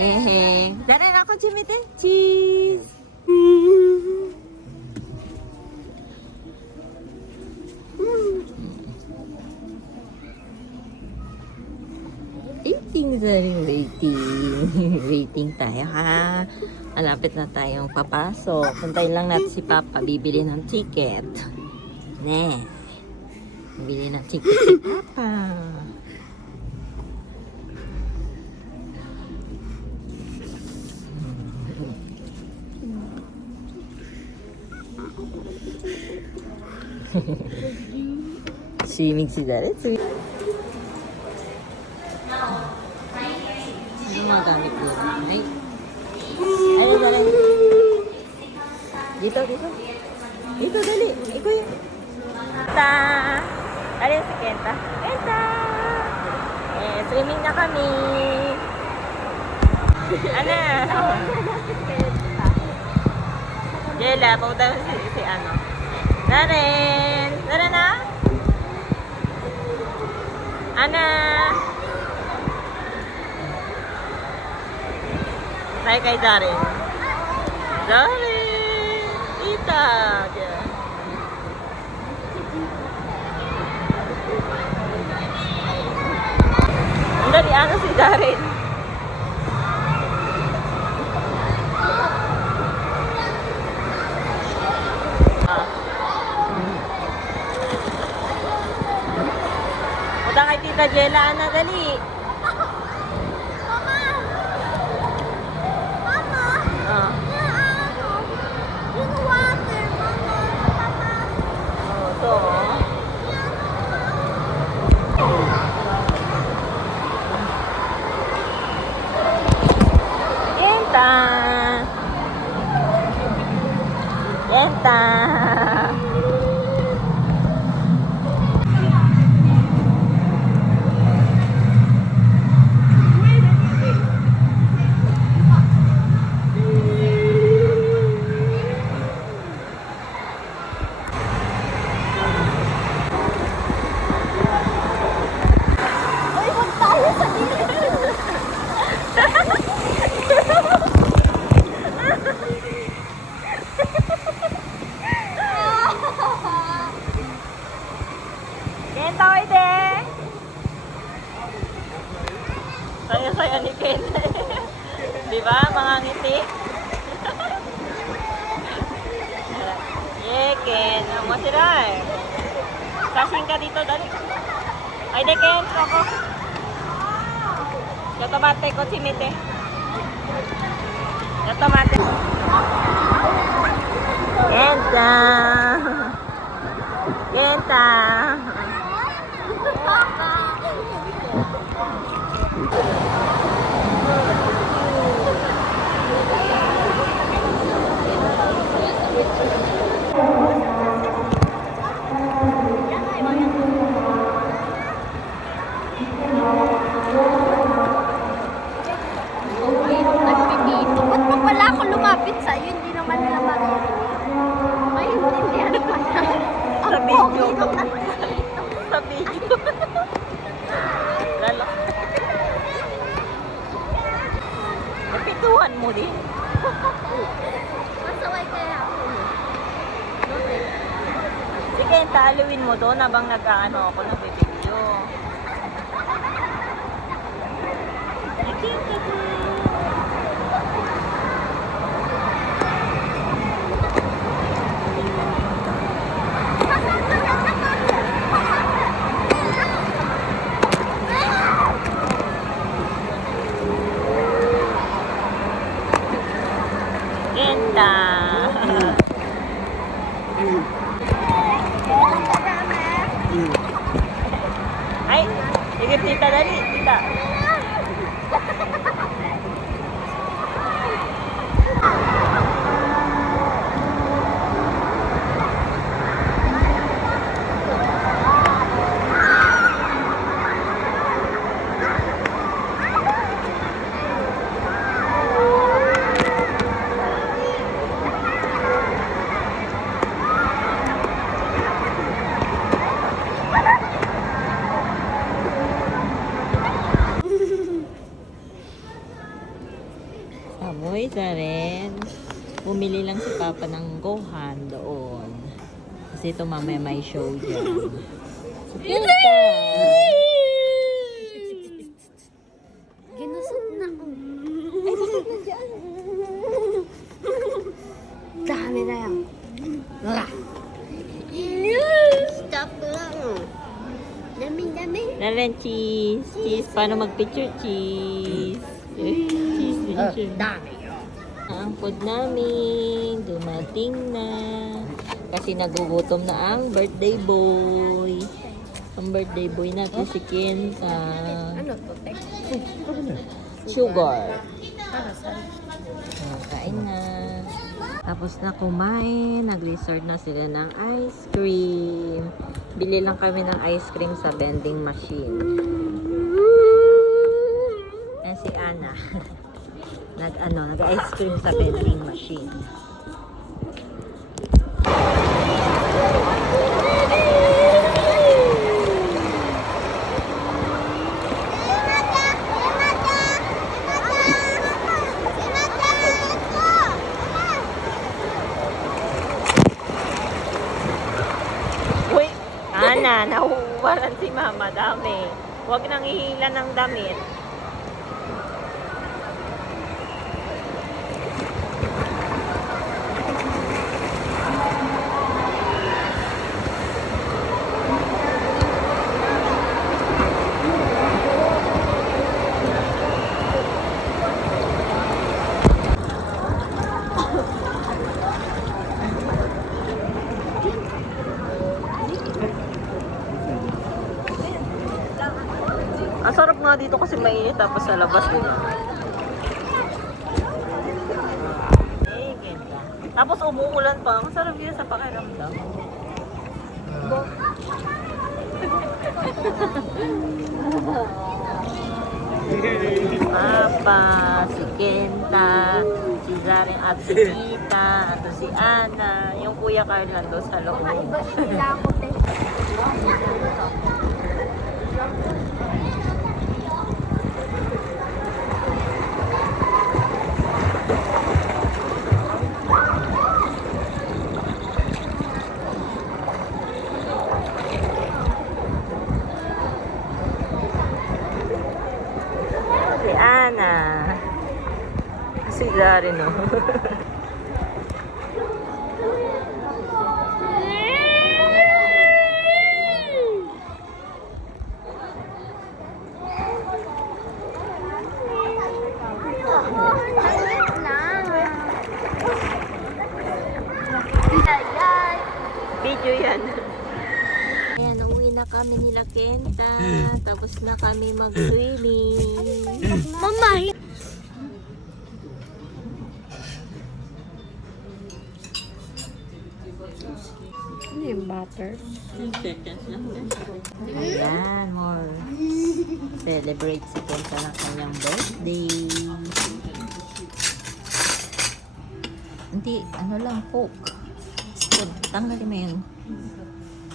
Hehe. Darin ako, Jimite. Cheese! Waiting, Darin. Waiting. Waiting tayo, ha? Malapit na tayong papasok. Puntayin lang natin si Papa. Bibili ng ticket. Ne. Bibili ng ticket si Papa. Swimming si Daret. Ano mga gamit mo? Ay. Ay, Daret. Dito, dito. Dito, dali. Ikaw yun. Kenta. Dali si Kenta. Kenta. Eh, swimming na kami. Ano? Jela, pauta si ano. Darin! Darin na? Ana! Tayo kay Darin. Darin! Tita! Ang dali, ano si Darin? Punta kay Tita Jela, Ana, dali. Mama! Mama! Oh. Yung water, Mama! Mama! Oh, ito. Kenta! Kenta! Kenta, oide! Saya-saya ni Kenta. Diba? Mga ngiti. Yeah, Ken. Masiray. Kasing ka dito, dali. Oide, Ken. Koko. Yotomate ko, Chimite. Yotomate. Kenta. Kenta. Nagpipito. Ba't pa pala ako lumapit sa'yo? Hindi naman nila maririnig. Maintindihan ko na. Sa Ang video. pogi nung nagpipito. Sa video. Lalo. Napituhan mo din. Masaway kaya ako. Sige, taluin mo doon habang nag-ano ako ng video. Kenta. Ay, sige tita, dali, tita. Amoy na rin. Bumili lang si Papa ng Gohan doon. Kasi ito mamaya may show dyan. Si Kenta! Ginusot na ako. Ay, bakit nandiyan? Dami na yan. Wala. Stop lang. Dami. Nalan, cheese. Cheese. Paano mag-picture? Cheese. Cheese picture. Dami. Ang food namin, dumating na. Kasi nagugutom na ang birthday boy. Ang birthday boy natin si Kenta. Ano to, Tek? Sugar. Saan? Kain na. Tapos na kumain, nag-resort na sila ng ice cream. Bili lang kami ng ice cream sa vending machine. Yan si Ana. Nag-ice cream sa vending machine. Uy, Ana, nahuhuwaran si Mama, dami. Huwag nang ihila ng damit. Ang sarap nga dito kasi mainit tapos sa labas nila. Eh, ganda. Tapos umuulan pa. Ang sarap yun sa pakiramdam. Papa, si Kenta, si Zaring at si Tita, at si Ana, yung Kuya Carl nandun sa loob. Iba nila ako, Tek. Si Ana. Si Zaring, no? Saglit lang. Ayan. Video yan. Ayan, uwi na kami nila Kenta. Tapos na kami mag-swimming. Mama, ano yung butter? Ayan, more. Celebrate si Kenta ng kanyang birthday. Hindi, ano lang, Coke. Spoon. Tanggalin mo yun.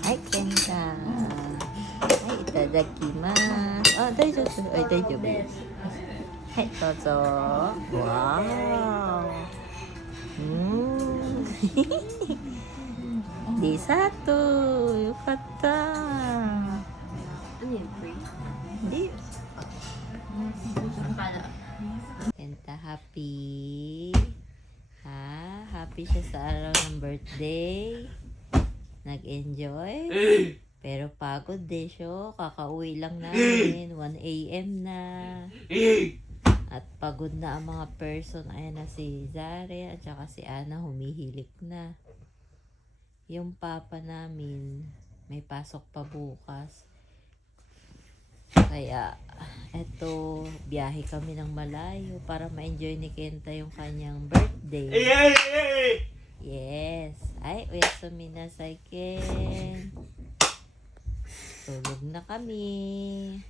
Ay, Kenta. Ay, itadakimasu. Oh, daijoubu. Ay, daijoubu. Ay, dozo. Wow. Desato. Yukata. Ano yung free? Hindi. Kenta, happy. Ha? Happy siya sa araw ng birthday. Nag-enjoy. Pero pagod din siya. Kakauwi lang namin. 1 a.m. na. At pagod na ang mga person. Ayan na si Zare at saka si Ana humihilik na. Yung papa namin may pasok pa bukas. Kaya eto, biyahe kami ng malayo para ma-enjoy ni Kenta yung kanyang birthday. Yes. Ay, oyasumi na Ken. Tulog na kami.